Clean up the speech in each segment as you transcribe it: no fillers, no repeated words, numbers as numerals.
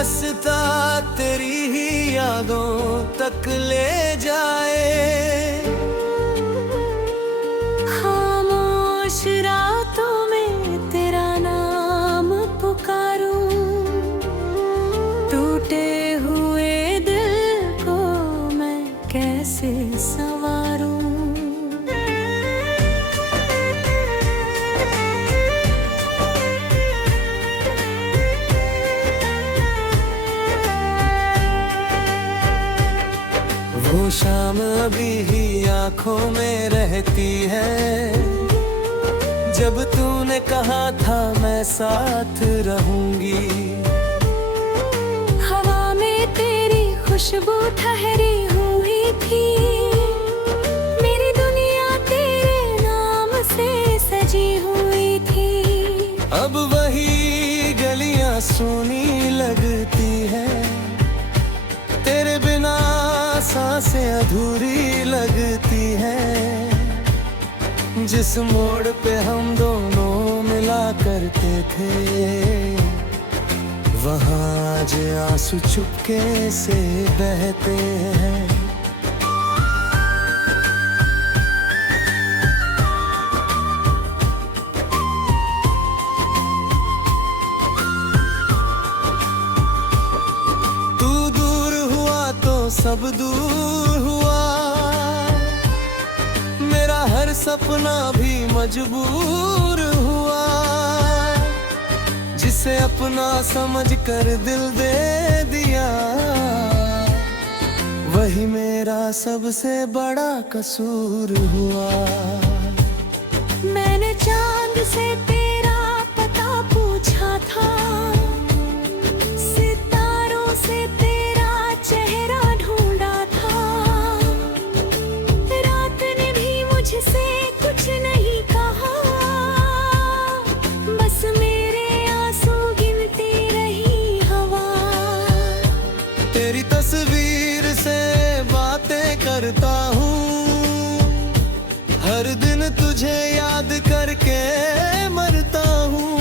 रास्ता तेरी ही यादों तक ले जाए। खामोश रातों में तेरा नाम पुकारूं, टूटे हुए दिल को मैं कैसे संवारूं। वो शाम अभी ही आंखों में रहती है, जब तूने कहा था मैं साथ रहूंगी। हवा में तेरी खुशबू ठहरी हुई थी, मेरी दुनिया तेरे नाम से सजी हुई थी। अब वही गलियां सूनी लगती है, तेरे बिना सांसें अधूरी लगती है। जिस मोड़ पे हम दोनों मिला करते थे, वहाँ आज आंसू चुपके से बहते हैं। तू दूर हुआ तो सब दूर हुआ, मेरा हर सपना भी मजबूर हुआ। जिसे अपना समझ कर दिल दे दिया, वही मेरा सबसे बड़ा कसूर हुआ। मैंने चांद से तेरा पता पूछा था, सितारों से तेरा चेहरा ढूंढा था। रात ने भी मुझसे कुछ नहीं कहा, बस मेरे आंसू गिनती रही हवा। तेरी तस्वीर से बातें करता हूँ, हर दिन तुझे याद करके मरता हूँ।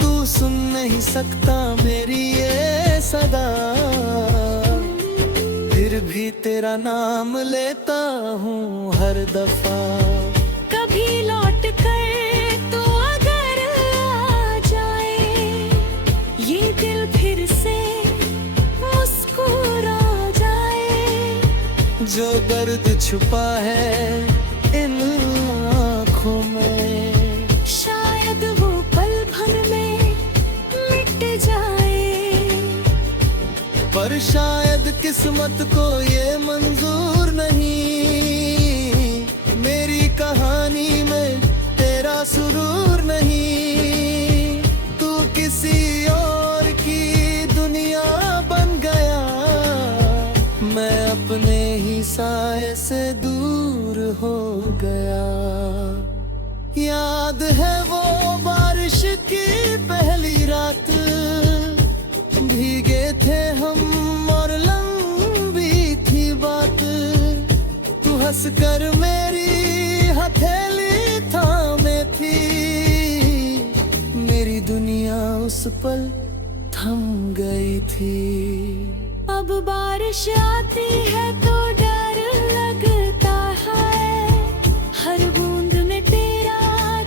तू सुन नहीं सकता मेरी ये सदा, फिर भी तेरा नाम लेता हूँ हर दफा। कभी लौट कर तो अगर आ जाए, ये दिल फिर से मुस्कुरा जाए। जो दर्द छुपा है इन आँखों में, शायद वो पल भर में मिट जाए, पर शायद किस्मत को ये मंजूर नहीं। मेरी कहानी में तेरा सुरूर नहीं, तू किसी और की दुनिया बन गया। मैं अपने ही साए से दूर हो गया। याद है वो बारिश की पहली रात, भीगे थे हम और लंबी थी बात। तू हंसकर मेरी हथेली थामे थी, मेरी दुनिया उस पल थम गई थी। अब बारिश आती है तो डर लगता है, हर बूंद में तेरा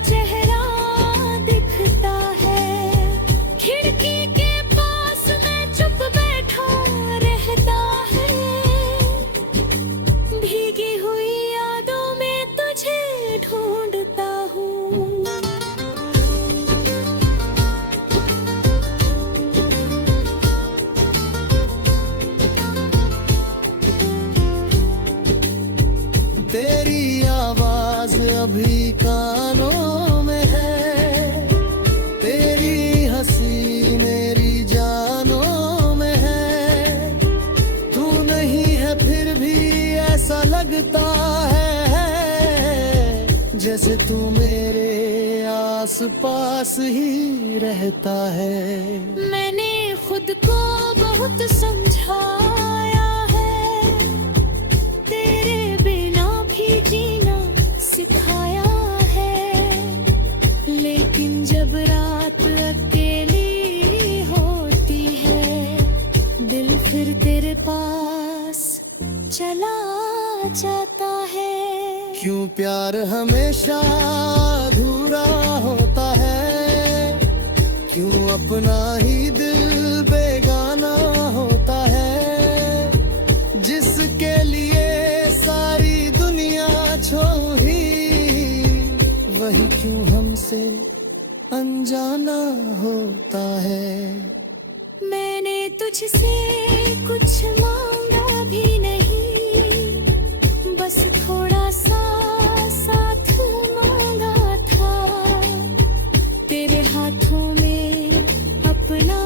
चेहरा दिखता है। खिड़की के पास मैं चुप बैठा रहता है, भीगी हुई यादों में तुझे ढूंढता हूँ। तेरी आवाज अभी कानों में है, तेरी हंसी मेरी जानों में है। तू नहीं है फिर भी ऐसा लगता है, जैसे तू मेरे आस पास ही रहता है। मैंने खुद को बहुत समझाया है, तेरे बिना भी जीना सिखाया है। लेकिन जब रात अकेली हो चला जाता है। क्यों प्यार हमेशा अधूरा होता है, क्यों अपना ही दिल बेगाना होता है, जिसके लिए सारी दुनिया छोड़ी, वही क्यों हमसे अनजाना होता है। मैंने तुझसे कुछ मांगा भी नहीं, बस थोड़ा सा साथ मांगा था। तेरे हाथों में अपना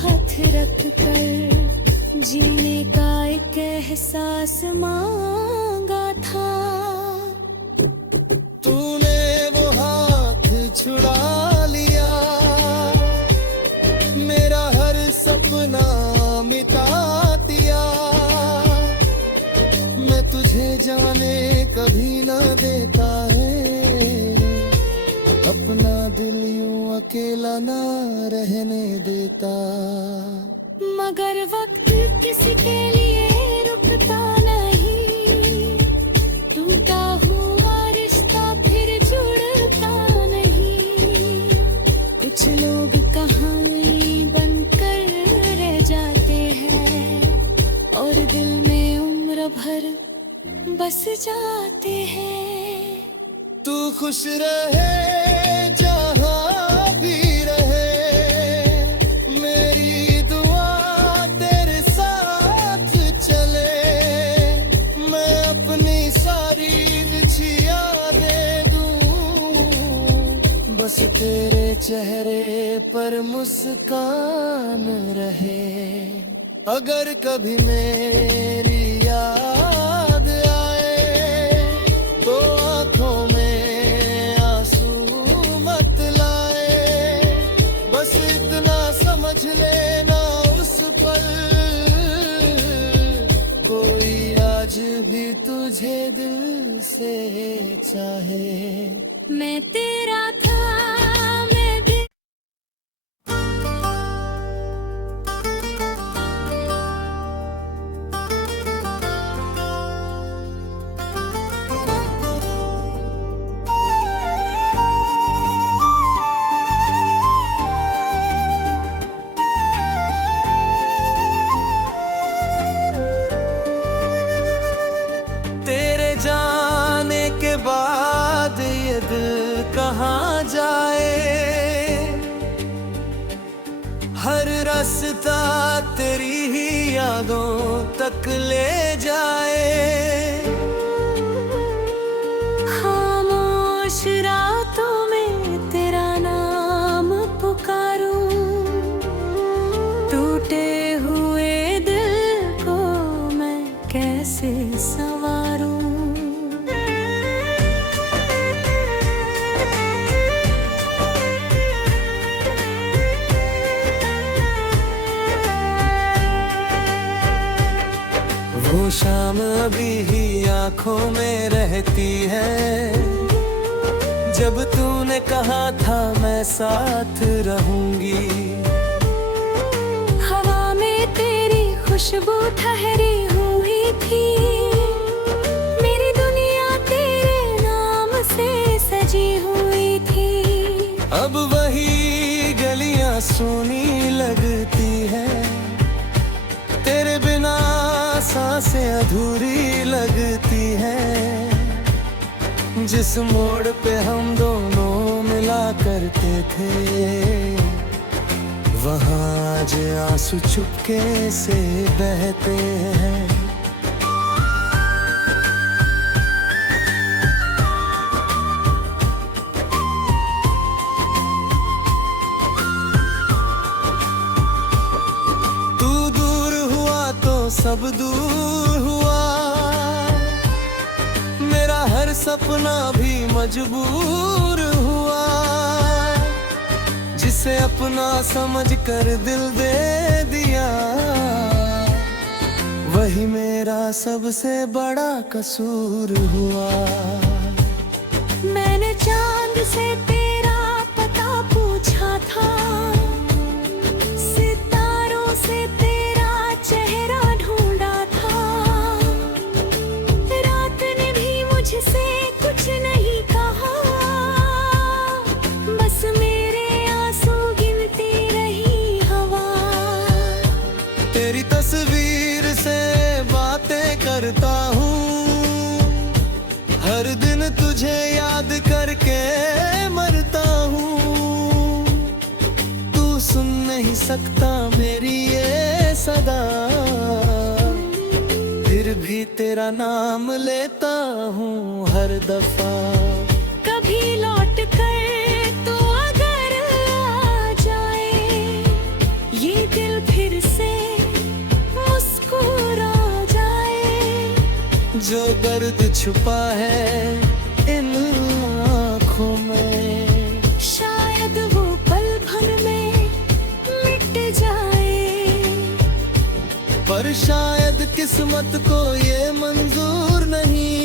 हाथ रख कर जीने का एक एहसास मांगा था। तूने वो हाथ छुड़ा लिया, मेरा हर सपना मिटा दिया। मैं तुझे जाने कभी ना देता है, अपना दिल यूं अकेला ना रहने देता। मगर वक्त किसी के लिए रुकता नहीं, टूटा हुआ रिश्ता फिर जुड़ता नहीं। कुछ लोग कहानी बनकर रह जाते हैं और दिल में उम्र भर बस जाते हैं। तू खुश रहे जहाँ भी रहे, मेरी दुआ तेरे साथ चले। मैं अपनी सारी बिछी यादें दूं, बस तेरे चेहरे पर मुस्कान रहे। अगर कभी मेरी याद आए तो आंखों में आंसू मत लाए, बस इतना समझ लेना उस पल कोई आज भी तुझे दिल से चाहे। मैं तेरा था, मैं भी तेरे जाने के बाद ये दिल कहाँ जाए, हर रास्ता तेरी ही यादों तक ले जाए। खामोश रातों में तेरा नाम पुकारूं, टूटे हुए दिल को मैं कैसे संवारूं। वो शाम अभी ही आंखों में रहती है, जब तूने कहा था मैं साथ रहूंगी। हवा में तेरी खुशबू ठहरी हुई थी, मेरी दुनिया तेरे नाम से सजी हुई थी। अब वही गलियां सूनी लगती है, तेरे बिना सांसें अधूरी लगती है। जिस मोड़ पे हम दोनों मिला करते थे, वहाँ आज आंसू चुपके से बहते हैं। तू दूर हुआ तो सब दूर हुआ, मेरा हर सपना भी मजबूर हुआ। जिसे अपना समझ कर दिल दे दिया, वही मेरा सबसे बड़ा कसूर हुआ। मैंने चांद से तेरा पता पूछा था, सितारों से तेरा चेहरा ढूंढा था। नहीं सकता मेरी ये सदा, फिर भी तेरा नाम लेता हूँ हर दफा। कभी लौट कर तो अगर आ जाए ये दिल फिर से मुस्कुरा जाए। जो दर्द छुपा है इन आँखों में, शायद वो पल भर में मिट जाए, पर शायद किस्मत को ये मंजूर नहीं।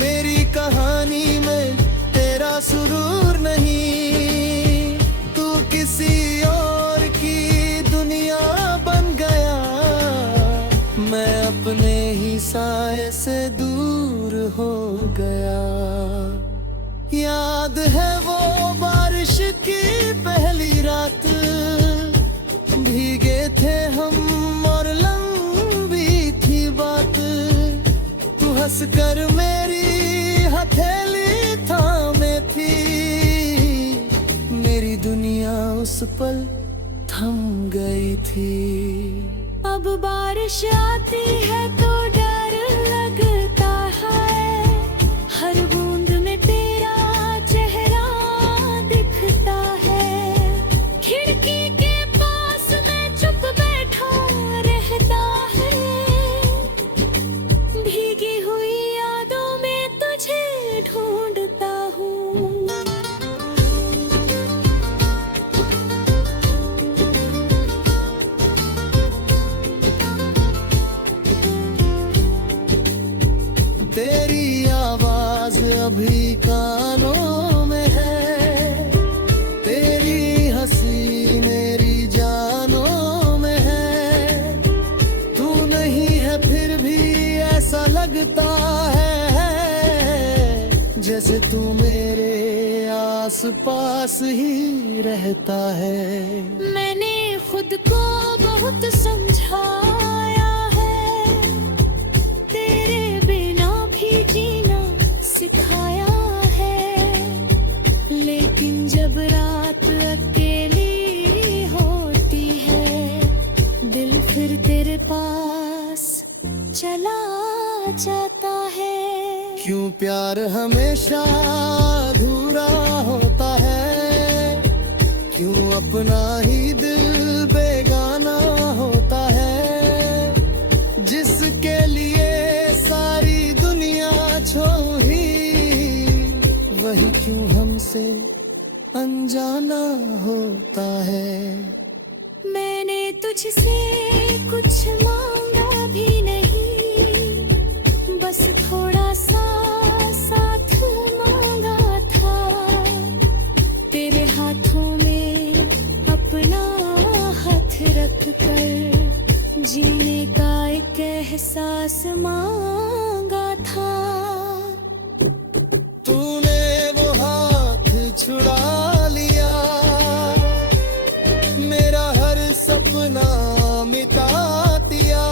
मेरी कहानी में तेरा सुरूर नहीं, तू किसी और की दुनिया बन गया, मैं अपने ही साए से दूर हो गया। याद है वो बारिश की पहली रात, भीगे थे हम और लंबी थी बात। तू हंसकर मेरी हथेली थामे थी, मेरी दुनिया उस पल थम गई थी। अब बारिश आती है तो डर लगता है, हर बूंद में तेरा चेहरा दिखता है। खिड़की के पास मैं चुप बैठा रहता है, भीगी हुई यादों में तुझे ढूंढता हूँ। तेरी आवाज अभी कानों में है, तेरी हंसी मेरी जानों में है। तू नहीं है फिर भी ऐसा लगता है, जैसे तू मेरे आस पास ही रहता है। मैंने खुद को बहुत समझाया है, तेरे बिना भी जीना सिखाया है। लेकिन जब रात अकेली होती है, दिल फिर तेरे पास चला जाता है। क्यों प्यार हमेशा अधूरा होता है, क्यों अपना ही दिल बेगाना होता है। जिसके लिए सारी दुनिया छोड़ी, वही क्यों हमसे अनजाना होता है। मैंने तुझसे कुछ मांगा भी नहीं, बस थोड़ा सा साथ मांगा था। तेरे हाथों में अपना हाथ रख कर जीने का एक एहसास मांगा था। तूने वो हाथ छुड़ा लिया, मेरा हर सपना मिटा दिया।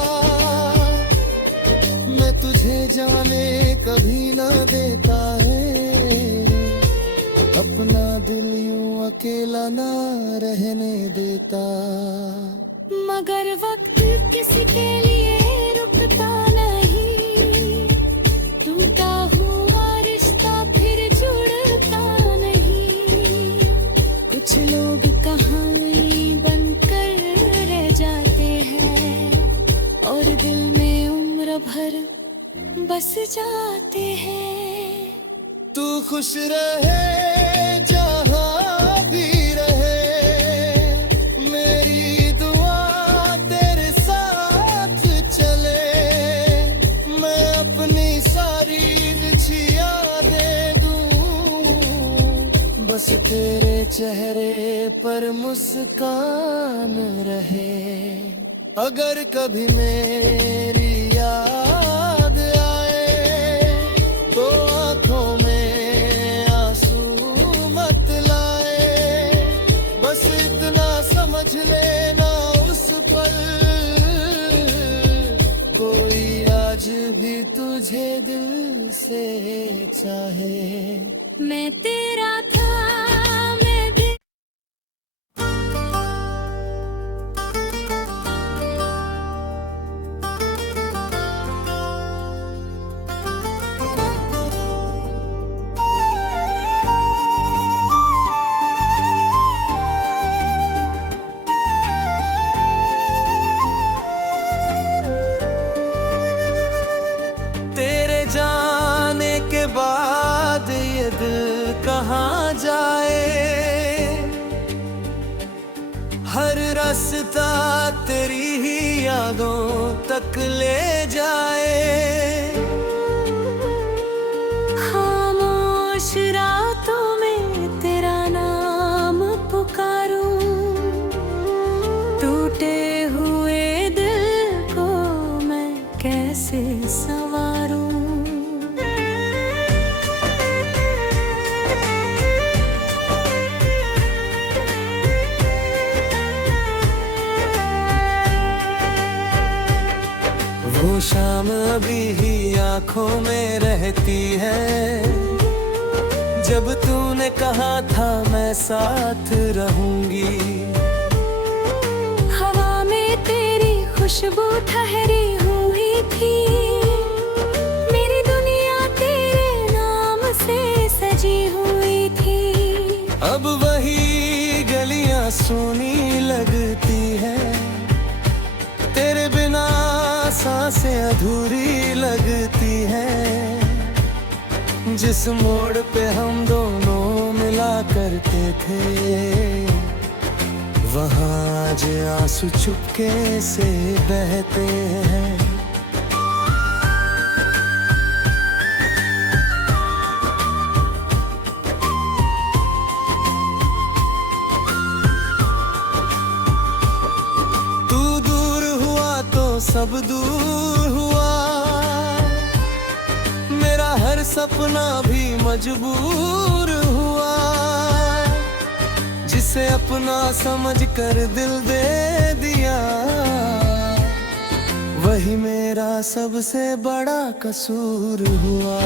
मैं तुझे जाने कभी ना देता है, अपना दिल यूं अकेला ना रहने देता। मगर वक्त किसी के लिए रुकता नहीं, टूटा हुआ रिश्ता फिर जुड़ता नहीं। कुछ लोग कहानी बनकर रह जाते हैं, और दिल में उम्र भर बस जाते हैं। तू खुश रहे जहाँ भी रहे, मेरी दुआ तेरे साथ चले। मैं अपनी सारी रिझिया दे दूं, बस तेरे चेहरे पर मुस्कान रहे। अगर कभी मेरी याद आए तो आंखों में आंसू मत लाए। बस इतना समझ लेना उस पल, कोई आज भी तुझे दिल से चाहे। मैं तेरा था, मैं भी रास्ता तेरी ही यादों तक ले जाए। खामोश रातों में तेरा नाम पुकारूं, टूटे हुए दिल को मैं कैसे संवारूं। वो शाम अभी ही आंखों में रहती है, जब तूने कहा था मैं साथ रहूंगी। हवा में तेरी खुशबू ठहरी हुई थी, मेरी दुनिया तेरे नाम से सजी हुई थी। अब वही गलियां सूनी लगती है, तेरे बिना सांसें अधूरी लगती हैं। जिस मोड़ पे हम दोनों मिला करते थे, वहाँ आज आंसू चुपके से बहते हैं। तू दूर हुआ तो सब दूर हुआ, मेरा हर सपना भी मजबूर हुआ। जिसे अपना समझ कर दिल दे दिया, वही मेरा सबसे बड़ा कसूर हुआ।